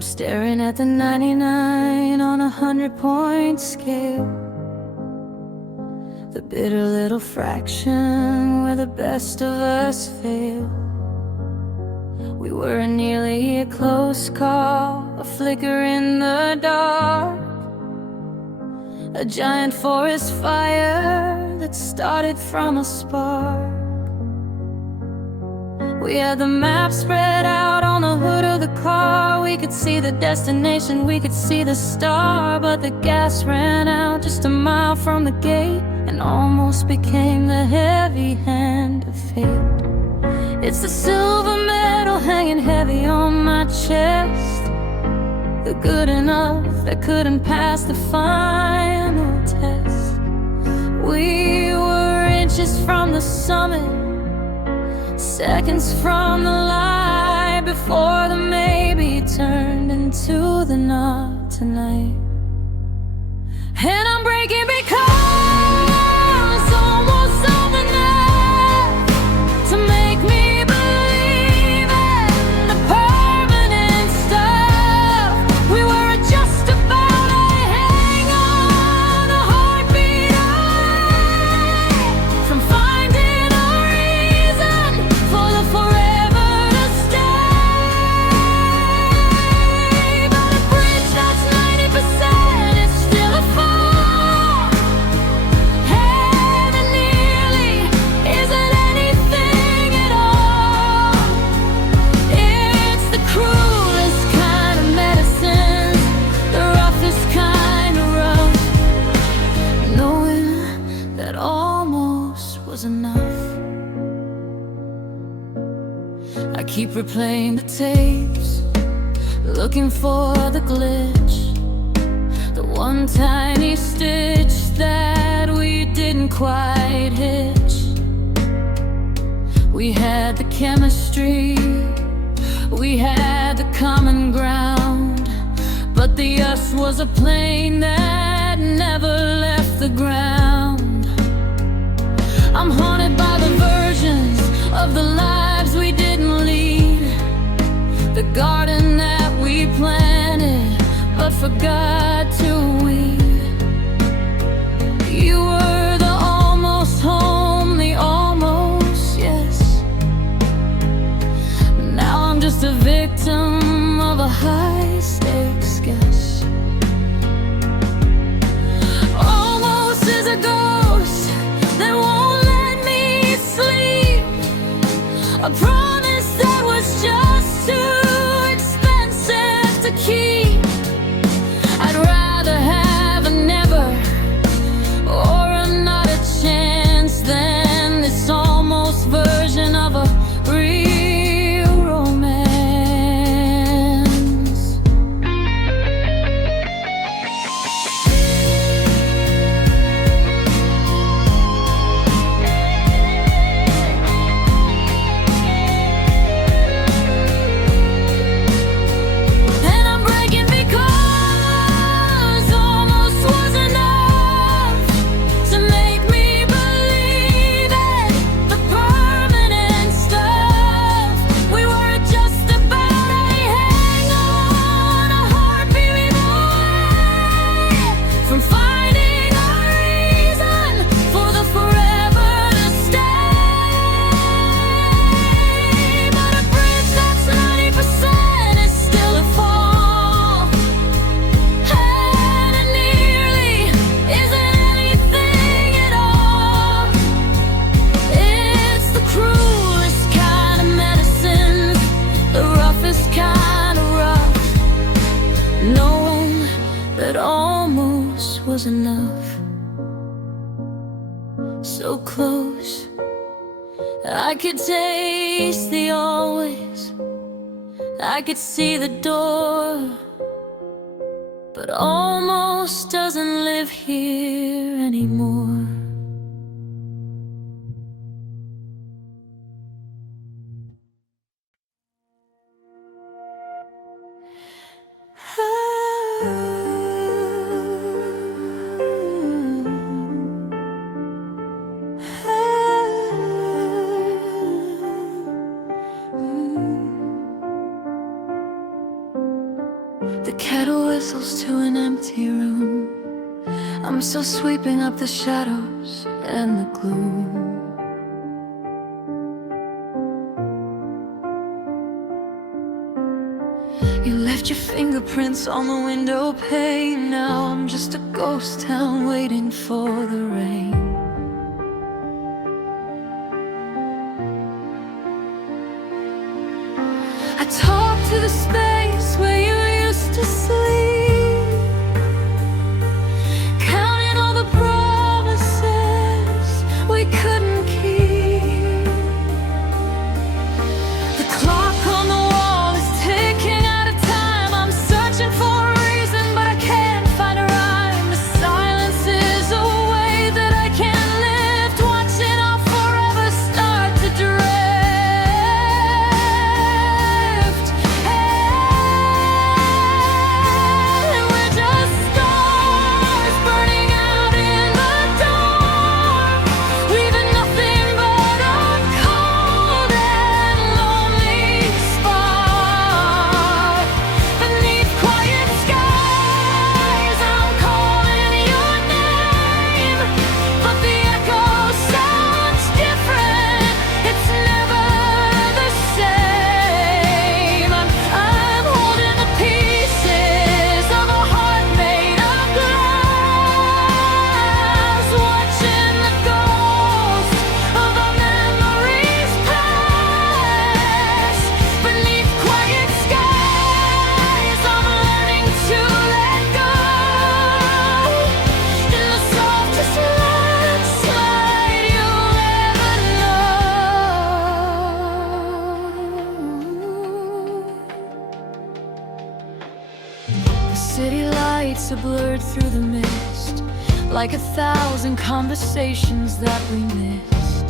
I'm staring at the 99 on 100-point scale, the bitter little fraction where the best of us fail. We were nearly a close call, a flicker in the dark, a giant forest fire that started from a spark. We had the map spread out on the hood of the car. We could see the destination, we could see the star. But the gas ran out just a mile from the gate and almost became the heavy hand of fate. It's the silver medal hanging heavy on my chest, the good enough that couldn't pass the final test. We were inches from the summit, seconds from the light, before the maybe turned into the not tonight. And I'm breaking because almost enough to make me believe in the permanent stuff. We were just about to hang on, a heartbeat away from finding a reason for the forever to stay. But a bridge that's 90% is still a fall, and it nearly isn't anything at all. It's the cruelest kind of medicine, the roughest kind of rough, knowing that almost was enough. I keep replaying the tapes, looking for the glitch, the one tiny stitch that we didn't quite hitch. We had the chemistry, we had the common ground, but the us was a plane that never left the ground. I'm haunted by the versions of the lives we didn't lead, the garden that we planted but forgot to weed. You were the almost home, the almost yes. Now I'm just a victim of a high-stakes guess. Almost is a ghost that won't let me sleep, a promise that was just too expensive to keep. I'd rather have a never or a not a chance than this almost version of a real romance. And I'm breaking because almost was enough to make me believe in the permanent stuff. We were just about to hang on, a heartbeat away from finding a reason for the forever to stay. But a bridge that's 90% is still a fall, and it nearly isn't anything at all. It's the cruelest kind of medicine, the roughest kind of rough, knowing that almost was enough. So close, I could taste the always, I could see the door, but almost doesn't live here anymore. empty room. I'm still sweeping up the shadows and the gloom. You left your fingerprints on the window pane. Now I'm just a ghost town waiting for the rain. I talk to the space where you used to sleep, counting all the promises we couldn't keep. The clock on the wall is ticking out of time. I'm searching for a reason, but I can't find a rhyme. The silence is a way that I can't lift, watching our forever start to drift. And we're just stars burning out in the dark, leaving nothing but a cold and lonely spot. Beneath quiet skies, I'm calling your name, but the echo sounds different. It's never the same. I'm holding the pieces of a heart made of glass, watching the ghosts of our memories pass. Beneath quiet skies, I'm learning to let go. In the softest landslide you'll ever know. The city lights are blurred through the mist, like 1,000 conversations that we missed.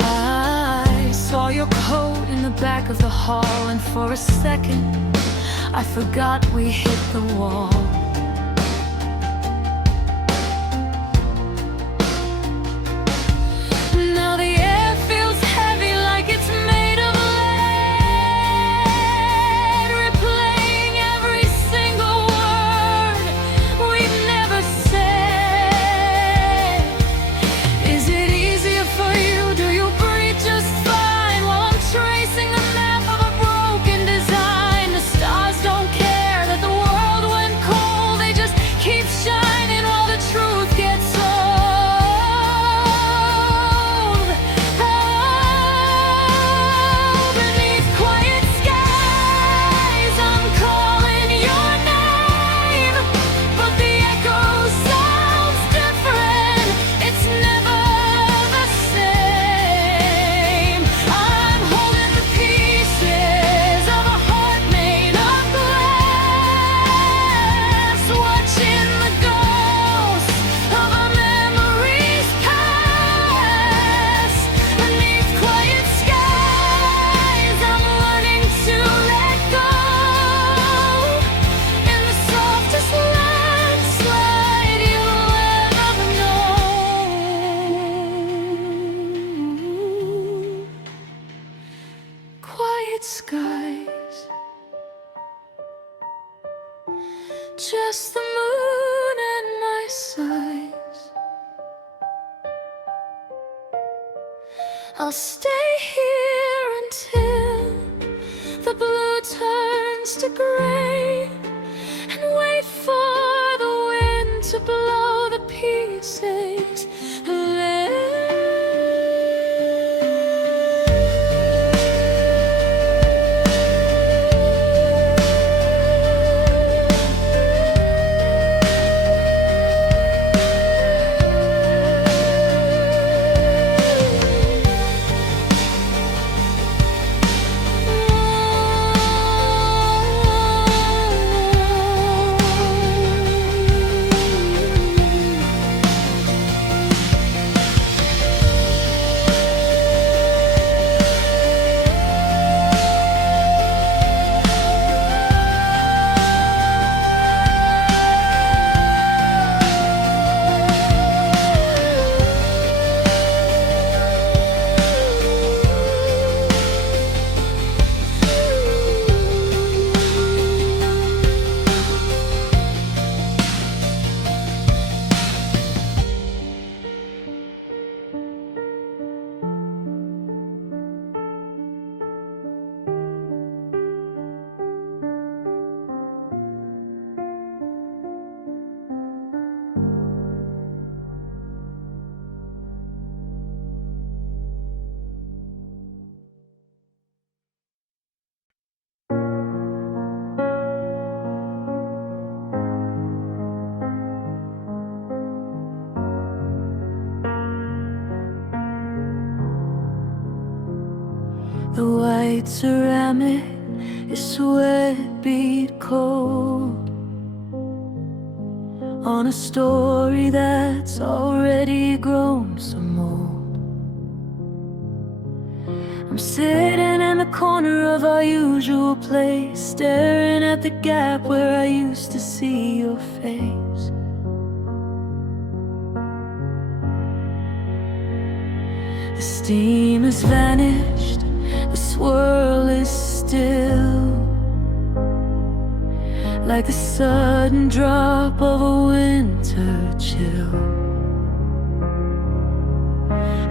I saw your coat in the back of the hall, and for a second I forgot we hit the wall. Now the air feels heavy, like it's made of lead, replaying every single word we've never said. Is it easier for you? Do you breathe just fine while I'm tracing the map of a broken design? The stars don't care that the world went cold, they just keep shining while the truth gets old. Beneath quiet skies, I'm calling your name, but the echo sounds different. It's never the same. I'm holding the pieces of a heart made of glass, watching the ghosts of our memories pass. Beneath quiet skies, I'm learning to let go. In the softest landslide you'll ever know. Quiet skies, just the moon and my sighs. I'll stay here until the blue turns to gray, and wait for the wind to blow the pieces away. white ceramic is sweat beat cold on a story that's already grown some old. I'm sitting in the corner of our usual place, staring at the gap where I used to see your face. The steam has vanished, the swirl is still, like the sudden drop of a winter chill.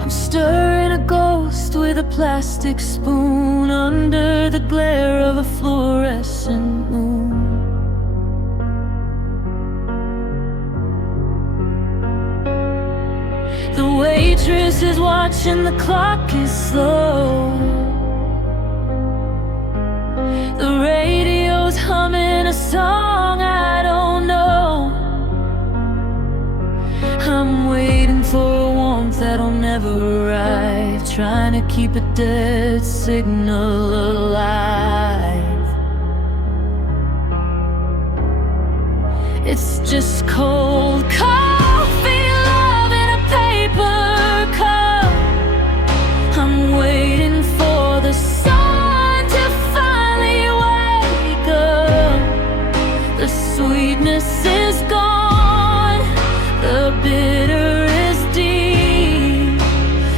I'm stirring a ghost with a plastic spoon under the glare of a fluorescent moon. The waitress is watching, the clock is slow. The radio's humming a song I don't know. I'm waiting for a warmth that'll never arrive, trying to keep a dead signal alive. It's just cold coffee, love in a paper cup. I'm waiting for the sun to finally wake up. The sweetness is gone, the bitter is deep,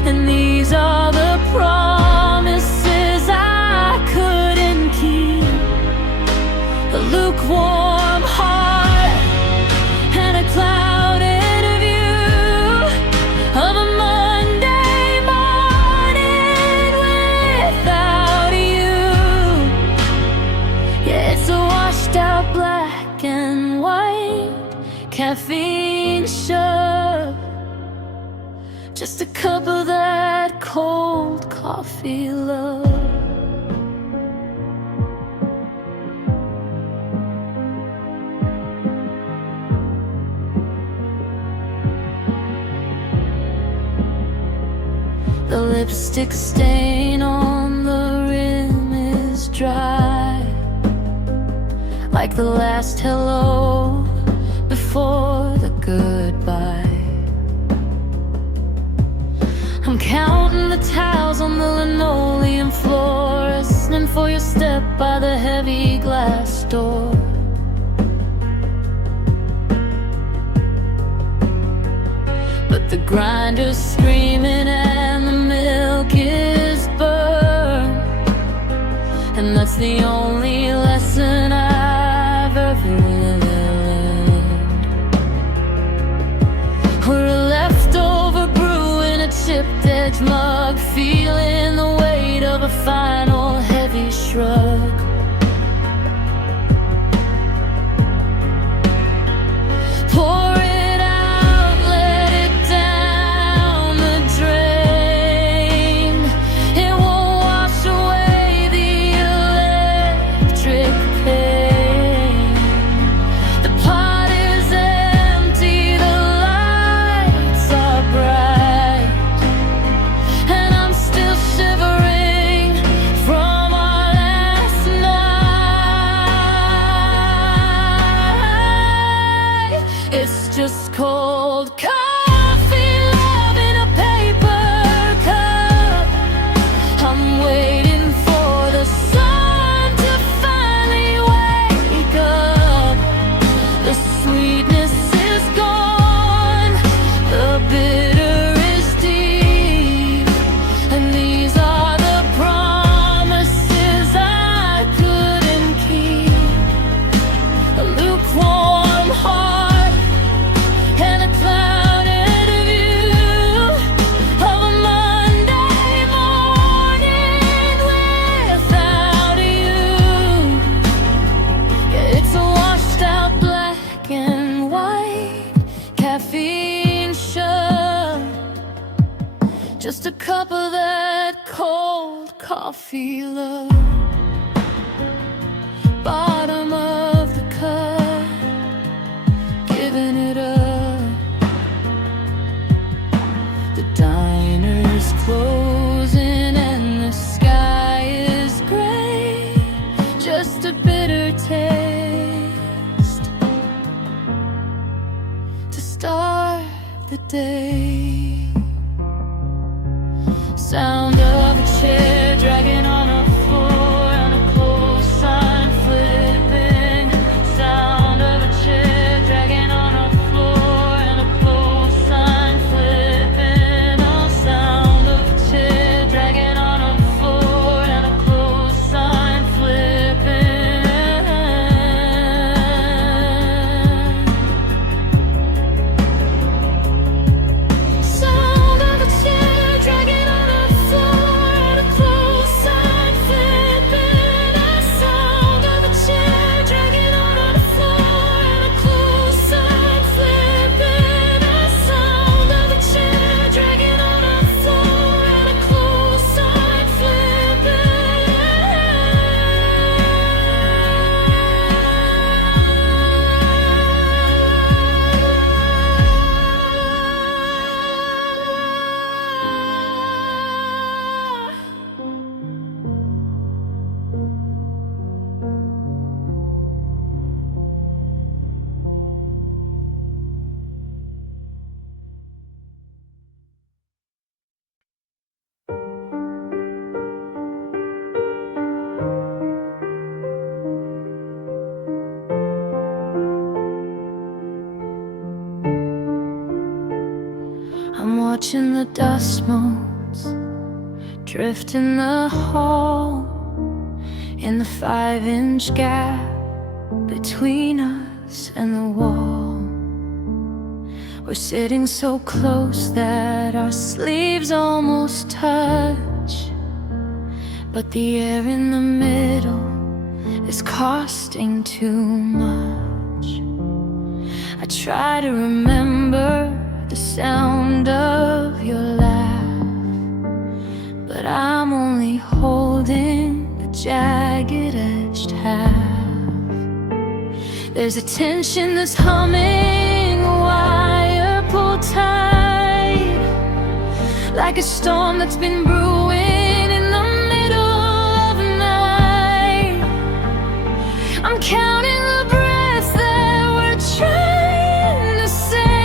and these are the promises I couldn't keep. A lukewarm heart and a clouded view of a Monday morning without you. Yeah, it's a washed out black and white caffeine shove, just a cup of that cold coffee, love. The lipstick stain on the rim is dry, like the last hello before the goodbye. I'm counting the tiles on the linoleum floor, listening for your step by the heavy glass door. But the grinder's screaming and the milk is burned, and that's the only lesson I've ever learned. We're a leftover brew in a chipped edge mug, feeling the weight of a final heavy shrug. Pour it out, let it down the drain. It won't wash away the electric pain. The pot is empty, the lights are bright, and I'm still shivering from our last night. It's just cold coffee, love in a paper cup. I'm waiting for the sun to finally wake up. The sweetness is gone, the bitter is deep, and these are the promises I couldn't keep. A lukewarm heart and a clouded view of a Monday morning without you. Yeah, it's a washed out black and white caffeine shove, just a cup of that cold coffee, love. Bottom of the cup, giving it up. The diner's closing and the sky is bitter taste to start the day. Sound of a chair dragging on a floor and a closed sign flipping. Sound of a chair dragging on a floor and a closed sign flipping. Oh, sound of a chair dragging on a floor and a closed sign flipping. Sound of a chair dragging on a floor and a closed sign flipping. The sound of a chair dragging on a floor and a closed sign flipping. The sound of a chair dragging on a floor and a closed sign I'm watching the dust motes drift in the hall, in the 5-inch gap between us and the wall. We're sitting so close that our sleeves almost touch, but the air in the middle is costing too much. I try to remember the sound of your laugh, but I'm only holding the jagged-edged half. There's a tension that's humming, a wire pulled tight, like a storm that's been brewing in the middle of the night. I'm counting the breaths that we're trying to save,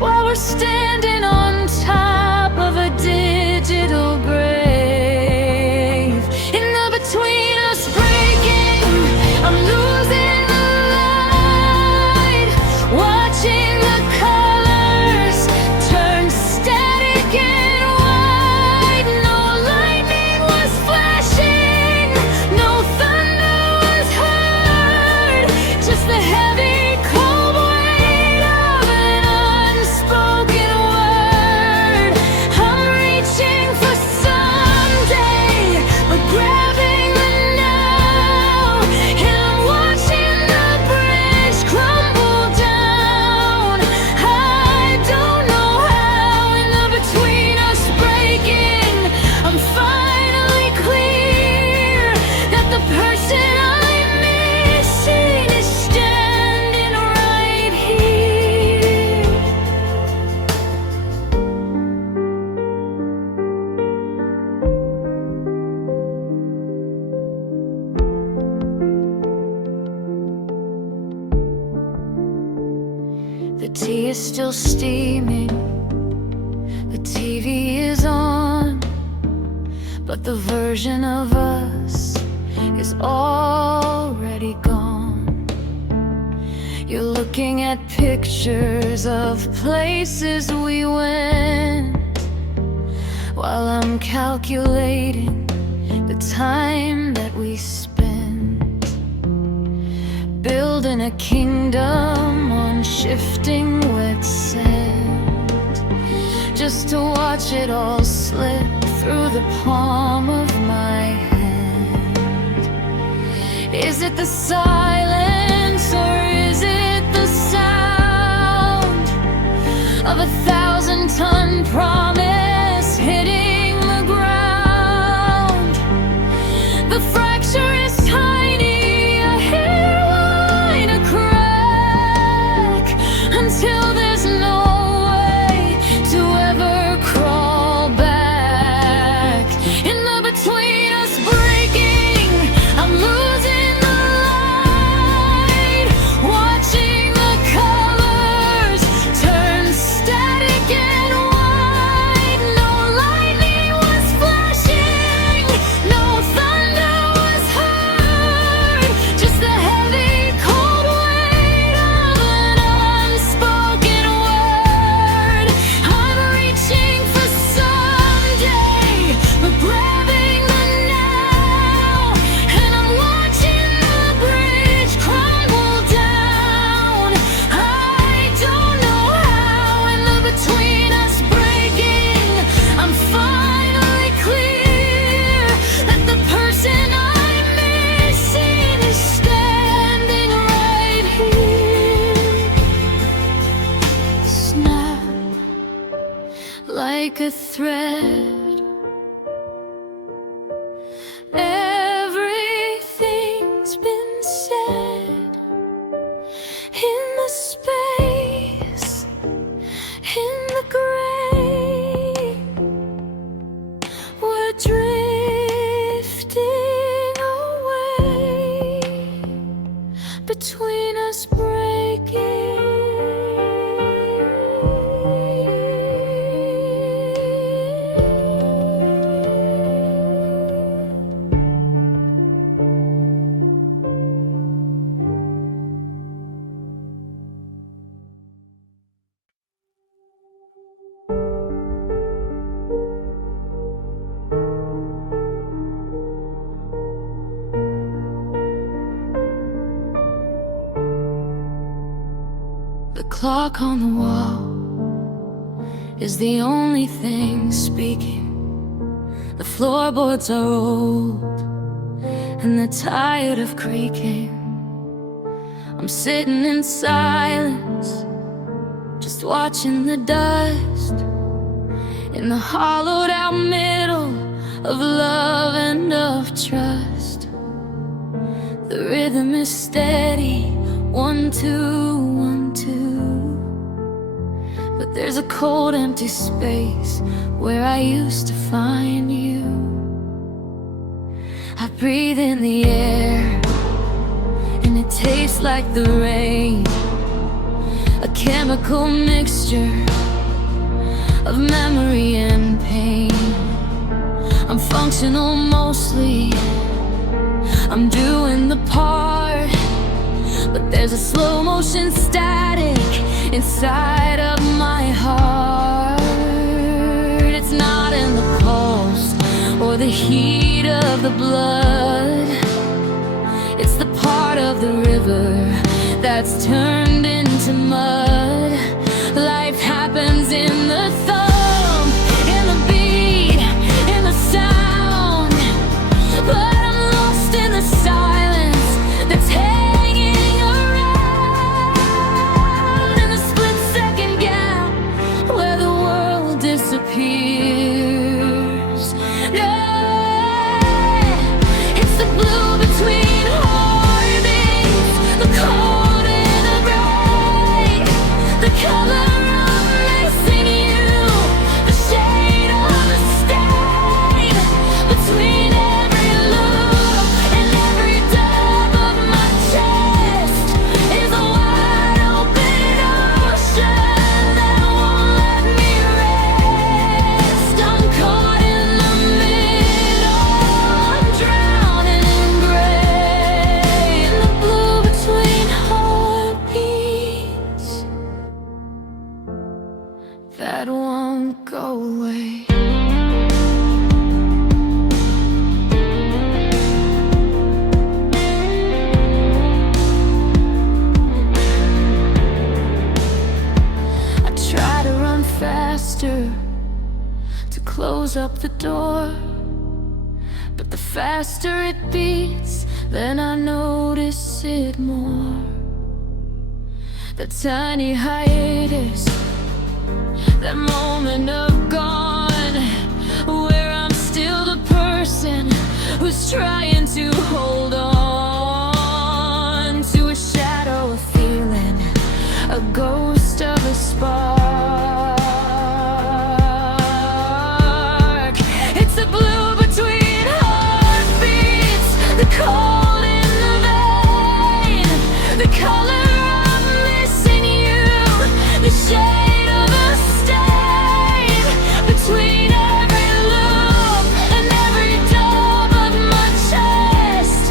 while we're standing on top of a digital grave. In the between us breaking, I'm losing the light, watching the colors turn static and white. No lightning was flashing, no thunder was heard, just the heavy cold weight of an unspoken word. I'm reaching for someday, but grabbing the now, and I'm watching the bridge crumble down. I don't know how, in the between us breaking, I'm finally clear that the person I'm missing is standing right here. The tea is still steaming, the TV is on, but the version of us is already gone. You're looking at pictures of places we went, while I'm calculating the time that we spent building a kingdom on shifting wet sand, just to watch it all slip through the palm of my hand. Is it the silence, or is it the sound of a 1,000-ton promise hitting the ground? The fracture is tiny, a hairline, a crack, until there's no way to ever crawl back. In the between us breaking, I'm losing a thread. Everything's been said in the space, in the gray. We're drifting away, between us breaking. The clock on the wall is the only thing speaking. The floorboards are old and they're tired of creaking. I'm sitting in silence, just watching the dust in the hollowed out middle of love and of trust. The rhythm is steady, 1, 2, 1, 2. But there's a cold empty space where I used to find you. I breathe in the air and it tastes like the rain, a chemical mixture of memory and pain. I'm functional mostly, I'm doing the part, but there's a slow motion static inside of my heart. It's not in the pulse or the heat of the blood. It's the part of the river that's turned into mud. Life happens in the thumb, in the beat, in the sound. But I'm lost in the silence that's hanging around, in the split-second gap where the world disappears. Yeah, it's the blue between heartbeats, the cold and the bright, the color of missing you, the shade of the stain between every loop and every dub of my chest is a wide open ocean that won't let me rest. I'm caught in the middle, I'm drowning in gray, in the blue between heartbeats that won't go away. I try to run faster, to close up the door, but the faster it beats, then I notice it more. The tiny hiatus, that moment of gone, where I'm still the person who's trying to hold on to a shadow of feeling, a ghost of a spark. It's the blue between heartbeats, the cold in the vein, the color of missing you, the shade of a stain between every loop and every dub of my chest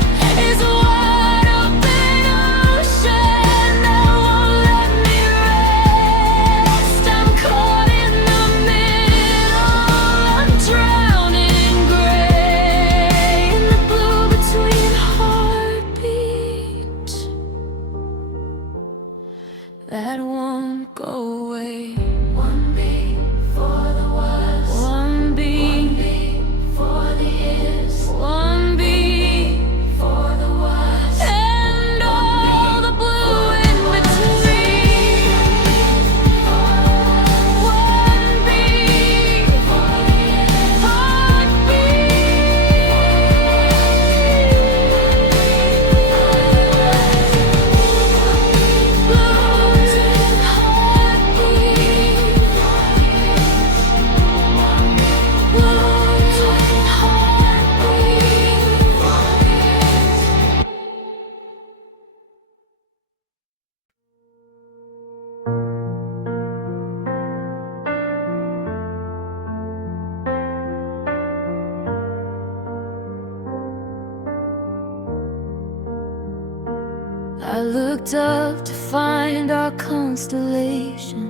I looked up to find our constellation,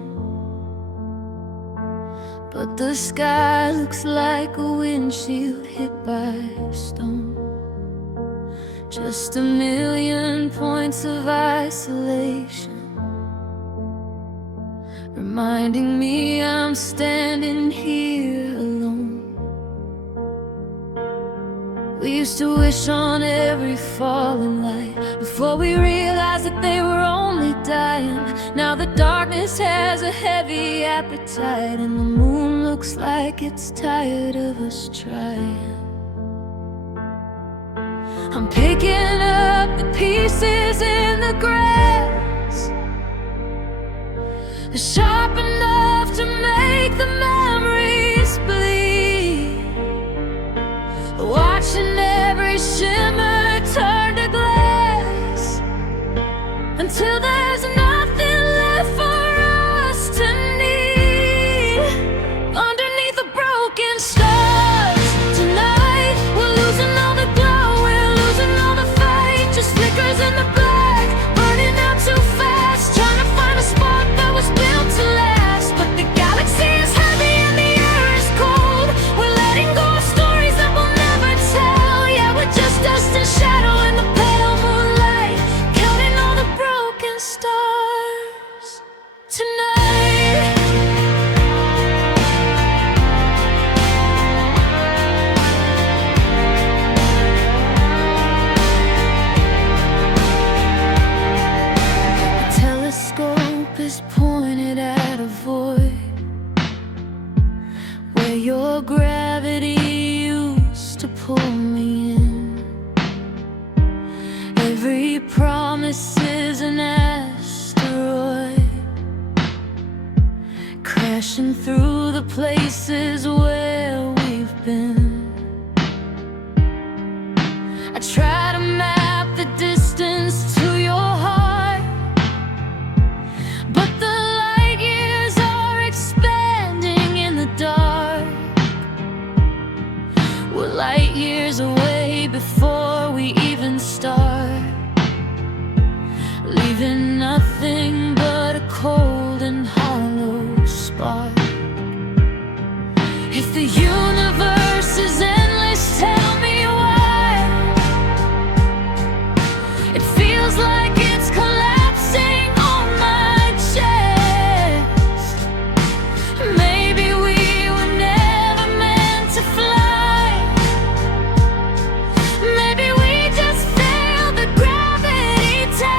but the sky looks like a windshield hit by a stone. Just a million points of isolation, reminding me I'm standing here alone. We used to wish on every falling light before we realized that they were only dying. Now the darkness has a heavy appetite, and the moon looks like it's tired of us trying. I'm picking up the pieces in the grass, sharp enough to make the memories bleed, watching every shimmer turn to glass, until there's nothing left for us to need. Underneath the broken stars tonight, we're losing all the glow, we're losing all the fight. Just flickers in the black, burning out too fast, trying to find a spot that was built to last. But the galaxy is heavy and the air is cold. We're letting go of stories that we'll never tell. Yeah, we're just dust and shadow in the pale moonlight, counting all the broken stars tonight. The telescope is pointed at a void where your gravity used to pull me in. Every promise is an asteroid, crashing through the places where we've been. I try to map the distance to your heart, but the light years are expanding in the dark. We're light years away before we even start, leaving nothing but a cold and hollow spark. If the universe is endless, tell me why it feels like it's collapsing on my chest. Maybe we were never meant to fly. Maybe we just failed the gravity test.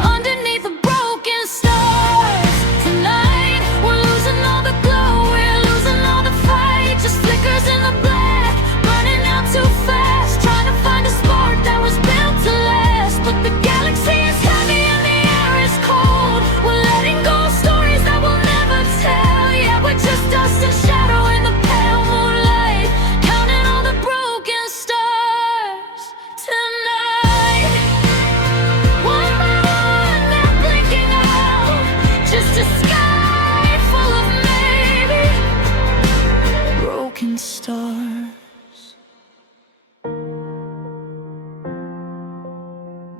Underneath the broken stars tonight, we're losing all the glow, we're losing all the fight. Just flickers in the black, burning out too fast, trying to find a spark that was built to last. But the galaxy is heavy and the air is cold. We're letting go of stories that we'll never tell. Yeah, we're just dust and shadow in the pale moonlight, counting all the broken stars tonight. One by one, they're blinking out, just a sky full of maybe broken stars.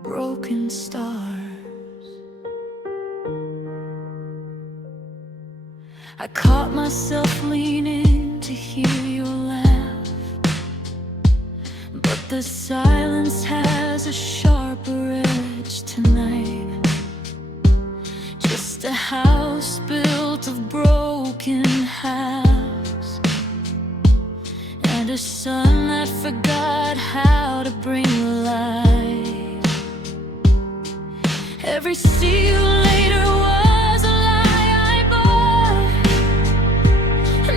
Broken stars. I caught myself leaning to hear your laugh, but the silence has a sharper edge tonight. Just a house built of broken halves, and a sun that forgot how to bring light. Every see you later was a lie I bought.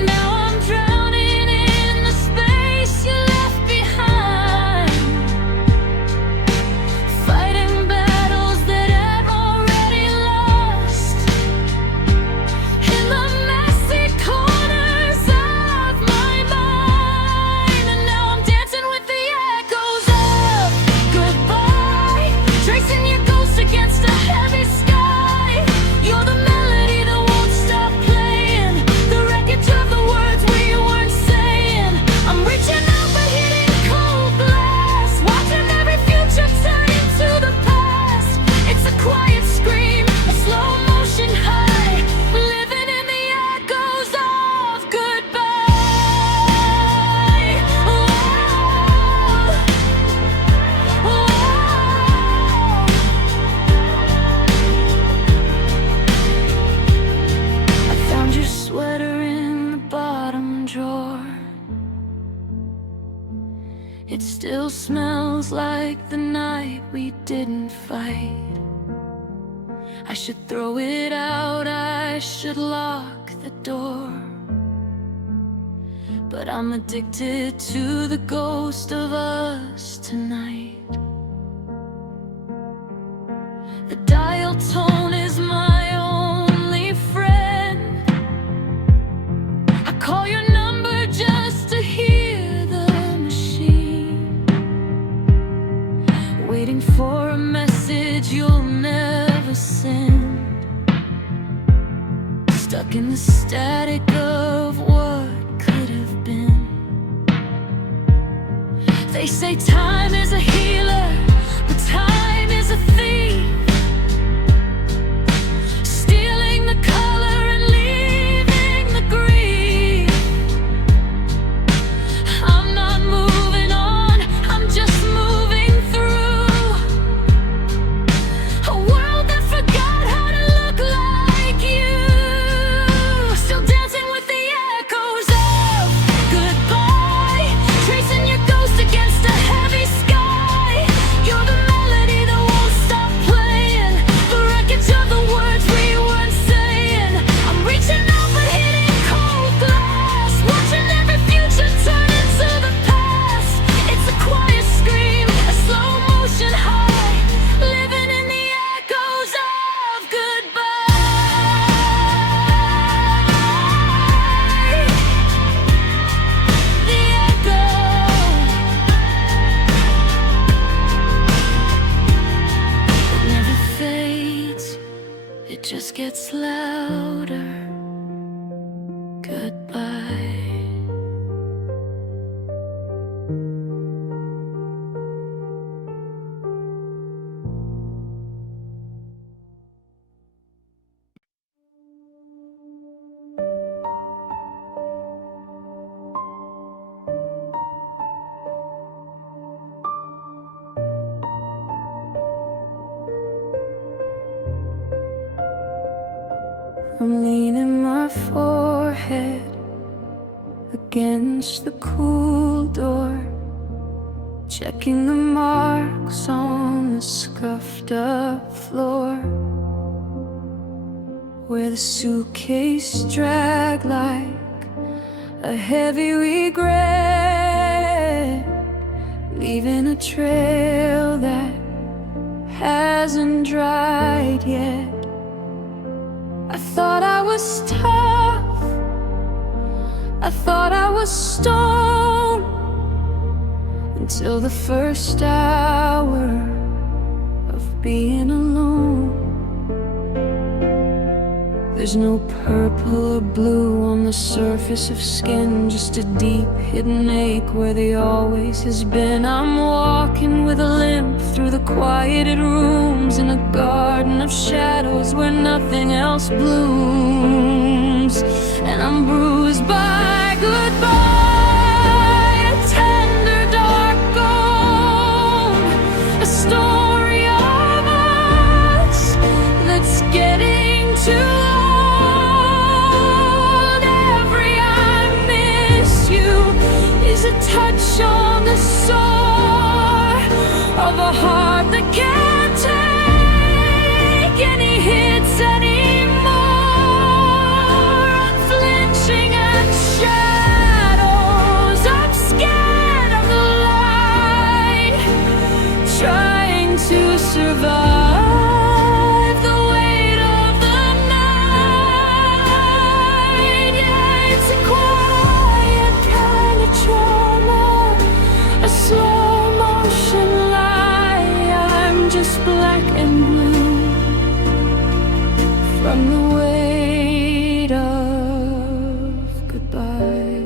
Now I'm drowning in the space you left behind, fighting battles that I've already lost, in the messy corners of my mind. And now I'm dancing with the echoes of goodbye, tracing your ghost against a heavy sky. just like the night we didn't fight. I should throw it out, I should lock the door, but I'm addicted to the ghost of us tonight. The dial tone is my only friend. I call your number just to hear the machine, waiting for a message you'll never send, stuck in the static of what could have been. They say time is a healer, but time is a thief, stealing the color and leaving the grief. I'm not moving on, I'm just moving through a world that forgot how to look like you. Still dancing with the echoes of goodbye, tracing your ghost against a heavy sky. You're the melody that won't stop playing, the wreckage of the words we weren't saying. I'm reaching out but hitting cold glass, watching every future turn into the past. It's a quiet scream, a slow motion high, living in the echoes of goodbye. The echo, it never fades, it just gets louder. Goodbye. I'm leaning my forehead against the cool door, checking the marks on the scuffed up floor, where the suitcase dragged like a heavy regret, leaving a trail that hasn't dried yet. I thought I was tough, I thought I was stone, until the first hour of being alone. There's no purple or blue on the surface of skin, just a deep hidden ache where there always has been. I'm walking with a limp through the quieted rooms in a garden of shadows where nothing else blooms, and I'm bruised by goodbye, a tender dark gold, a story of us that's getting too old. Every I miss you is a touch on the sore of a heart that can't take any hits anymore. Unflinching and shadows, I'm scared of the light, trying to survive the weight of the night. Yeah, it's a quiet kind of trauma, a slow motion lie. I'm just black and blue from the weight of goodbye.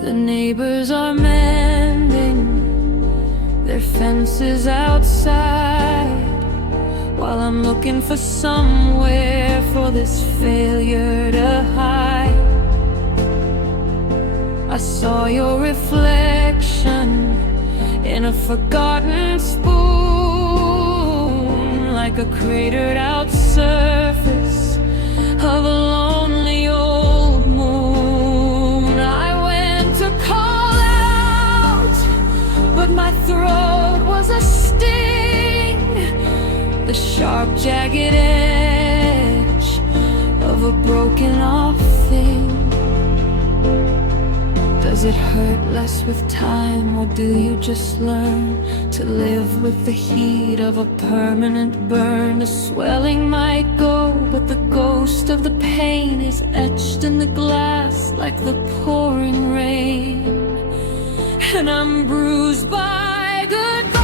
The neighbors are mending their fences outside, while I'm looking for somewhere for this failure to hide. I saw your reflection in a forgotten spoon, like a cratered out surface of a lonely old moon. I went to call out, but my throat was a sting, the sharp, jagged edge of a broken off thing. Does it hurt less with time, or do you just learn to live with the heat of a permanent burn? The swelling might go, but the ghost of the pain is etched in the glass like the pouring rain. And I'm bruised by goodbye,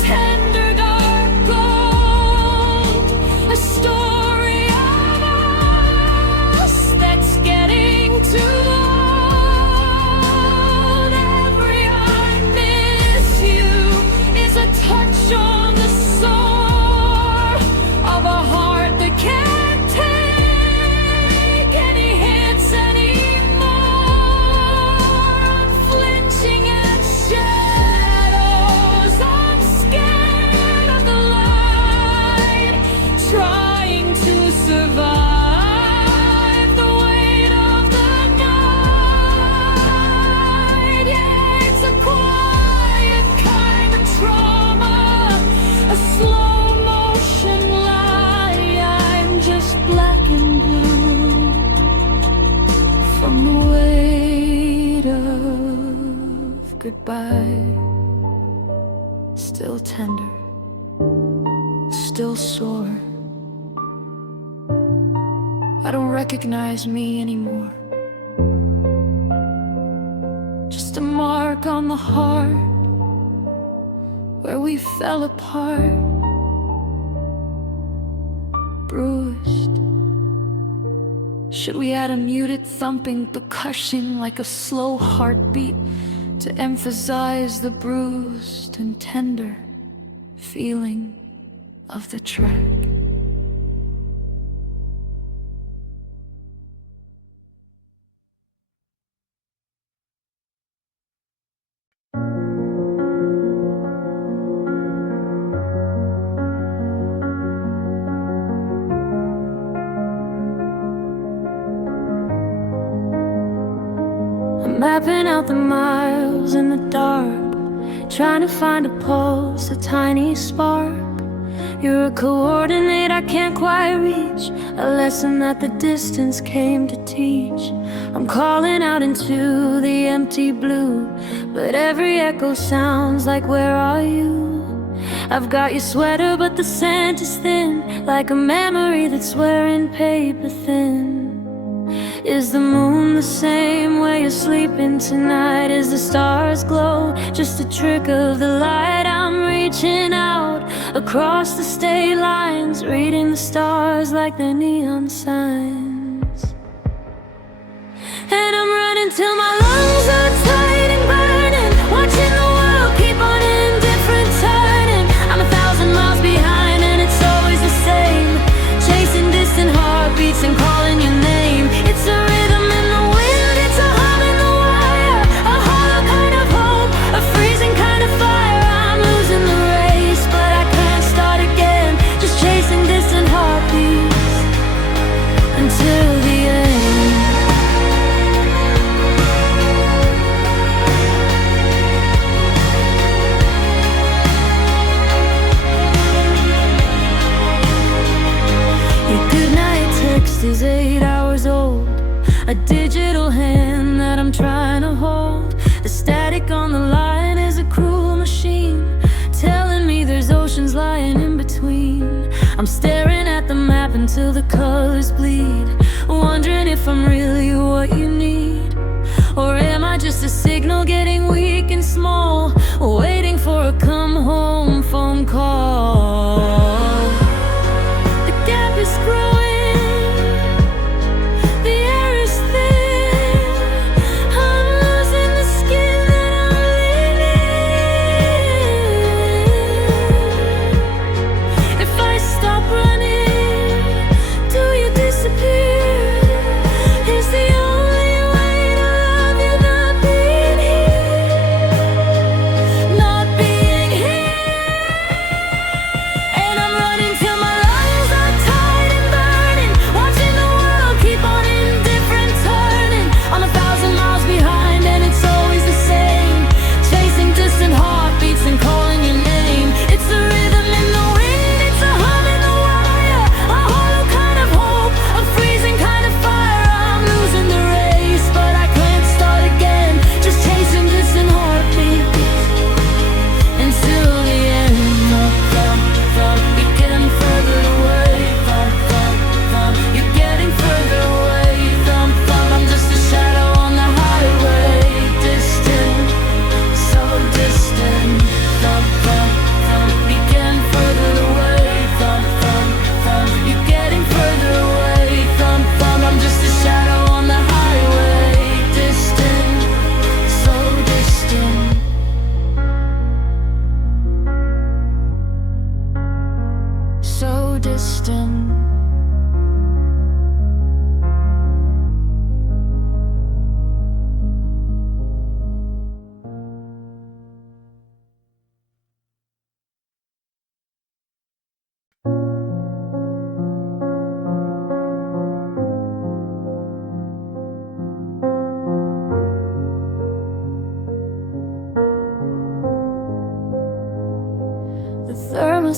tender dark gold, a story of us that's getting too old. Touch on the sore of a heart that can't take any hits anymore. Unflinching at shadows, I'm scared of the light, trying to survive the weight of the night. Yeah, it's a quiet kind of trauma, a slow motion lie. I'm just black and blue from the weight of goodbye. Still tender, still sore. I don't recognize me anymore. Just a mark on the heart where we fell apart, bruised. Should we add a muted thumping percussion like a slow heartbeat to emphasize the bruised and tender feeling of the track? Mapping out the miles in the dark, trying to find a pulse, a tiny spark. You're a coordinate I can't quite reach, a lesson that the distance came to teach. I'm calling out into the empty blue, but every echo sounds like, where are you? I've got your sweater, but the scent is thin, like a memory that's wearing paper thin. Is the moon the same where you're sleeping tonight? Is the stars glow just a trick of the light? I'm reaching out across the state lines, reading the stars like they're neon signs. And I'm running till my lungs are tight and burning, watching the world keep on indifferent turning. I'm 1,000 miles behind and it's always the same, chasing distant heartbeats and calling your name. It's a rhythm in the wind, it's a hum in the wire, a hollow kind of hope, a freezing kind of fire. I'm losing the race, but I can't start again, just chasing distant heartbeats until the end. Your goodnight text is 8 hours old, a digital hand that I'm trying to hold. The static on the line is a cruel machine, telling me there's oceans lying in between. I'm staring at the map until the colors bleed, wondering if I'm really what you need, or am I just a signal getting weak and small, waiting for a come home phone call. The gap is growing,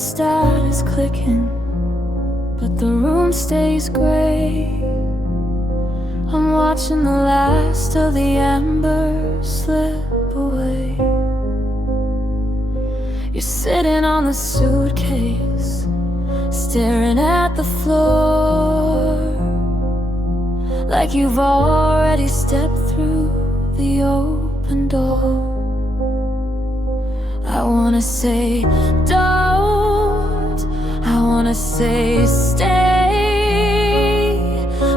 thermostat is clicking, but the room stays gray. I'm watching the last of the embers slip away. You're sitting on the suitcase, staring at the floor, like you've already stepped through the open door. I wanna say don't, I wanna say stay,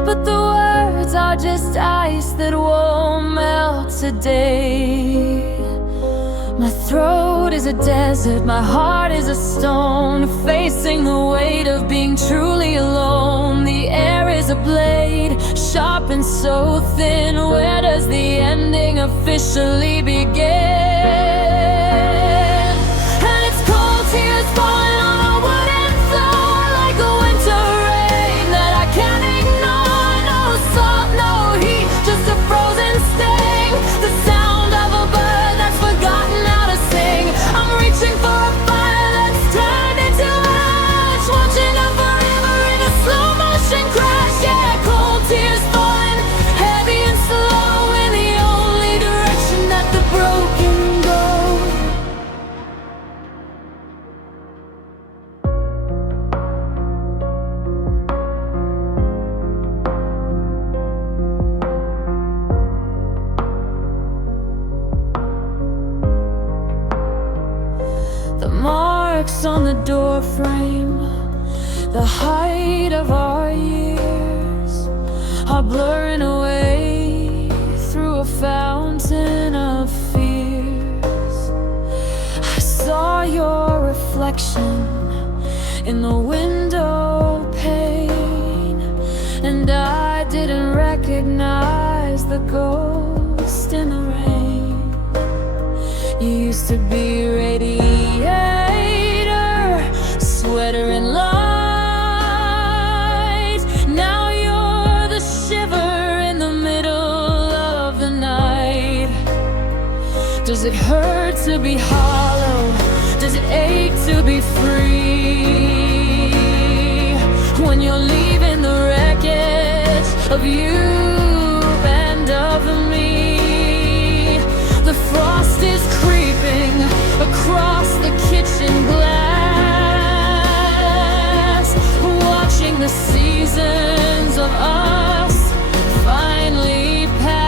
but the words are just ice that won't melt today. My throat is a desert, my heart is a stone, facing the weight of being truly alone. The air is a blade, sharp and so thin. Where does the ending officially begin? And it's cold tears falling on a wooden floor, like a winter rain that I can't ignore. No salt, no heat, just a frozen sting. The sound of a bird that's forgotten how to sing. I'm reaching for a fire that's turned into ash, watching a forever in a slow motion crash. Yeah, cold tears falling, heavy and slow, in the only direction that the broken go. The marks on the door frame, the height of our years, are blurring away through a fountain of fears. I saw your reflection in the window pane, and I didn't recognize the ghost in the rain. You used to be radiator, sweater and light. Now you're the shiver in the middle of the night. Does it hurt to be hollow? Does it ache to be free? When you're leaving the wreckage of you and of me, the frost is creeping across the kitchen glass, watching the seasons of us finally pass.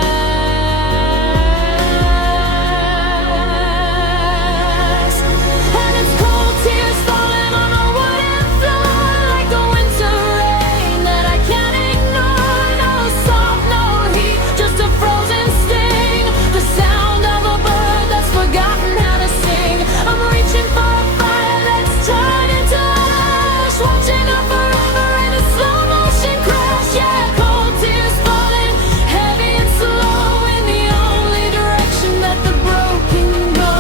And it's cold tears falling on a wooden floor, like a winter rain that I can't ignore. No salt, no heat, just a frozen sting. The sound of a bird that's forgotten how to sing. I'm reaching for a fire that's turned into ash, watching a forever in a slow motion crash. Yeah, cold tears falling, heavy and slow, in the only direction that the broken go.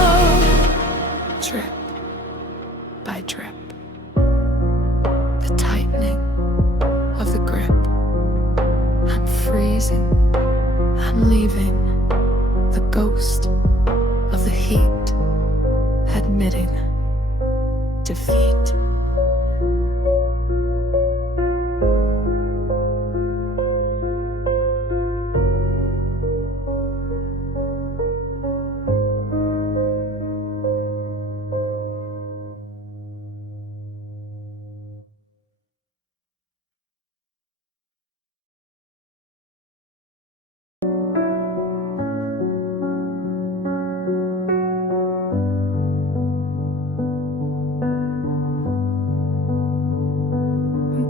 Drip by drip, the tightening of the grip. I'm freezing, I'm leaving, the ghost of the heat, admitting defeat.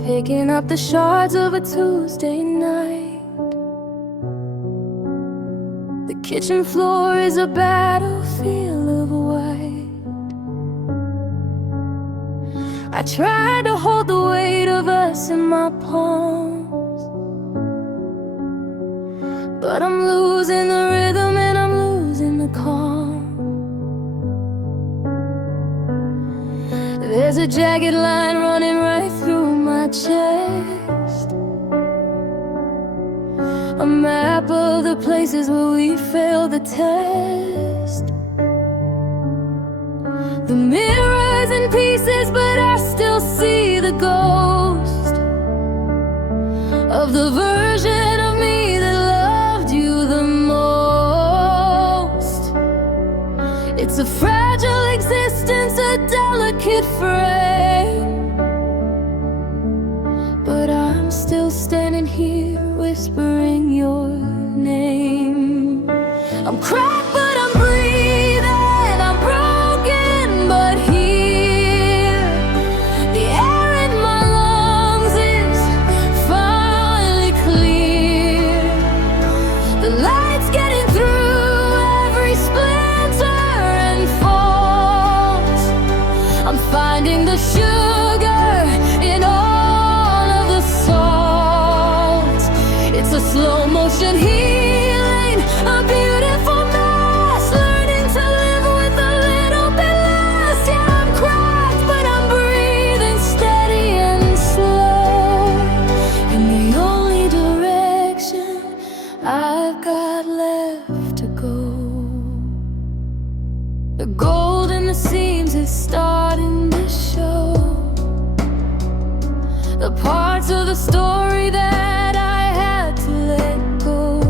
Picking up the shards of a Tuesday night. The kitchen floor is a battlefield of white. I tried to hold the weight of us in my palms, but I'm losing the rhythm and I'm losing the calm. There's a jagged line running right through my chest, a map of the places where we failed the test. The mirror's in pieces, but still see the ghost of the version of me that loved you the most. It's a fragile existence, a delicate frame, but I'm still standing here whispering your name. I'm cracked but I'm breathing, I'm broken but here. The air in my lungs is finally clear. The light's getting through every splinter and fault. I'm finding the sugar in all of the salt. It's a slow motion healing, a beautiful mess, learning to live with a little bit less. Yeah, I'm cracked, but I'm breathing steady and slow in the only direction I've got left to go. The gold in the seams is starting to show, the parts of the story that I had to let go.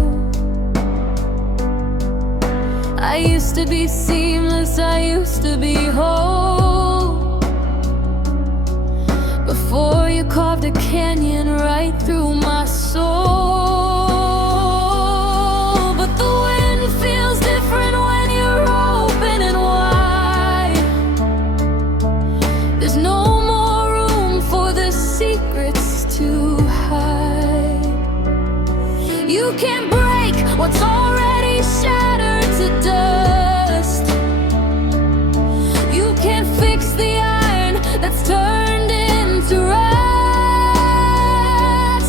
I used to be seamless, I used to be whole, before you carved a canyon right through my soul. But the wind feels different when you're open and wide. There's no more room for the secrets to hide. You can't break what's already shattered to dust. You can't fix the iron that's turned into rust.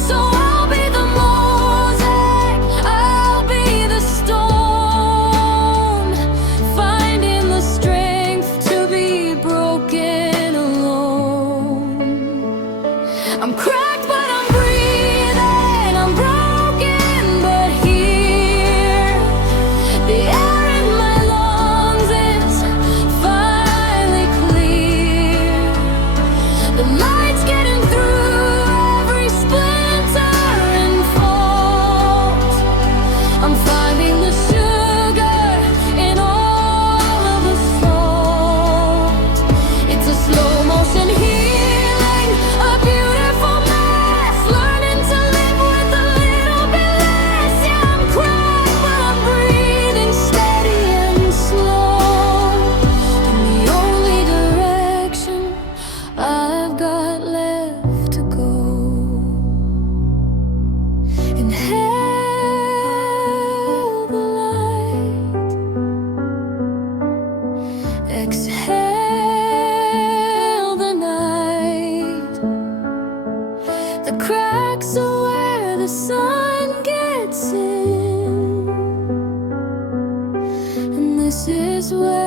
So I'll be the mosaic, I'll be the stone, finding the strength to be broken alone. I'm cracked but I'm breathing, I'm broken but here. The air in my lungs is finally clear. The light's getting through every splinter and fault. I'm finding the sugar in all of the salt. It's a slow motion healing, a beautiful mess, learning to live with a little bit less. Yeah, I'm cracked but I'm breathing steady and slow in the only direction I've got left to go. Inhale the light, exhale the night. The cracks are where the sun gets in, and this is where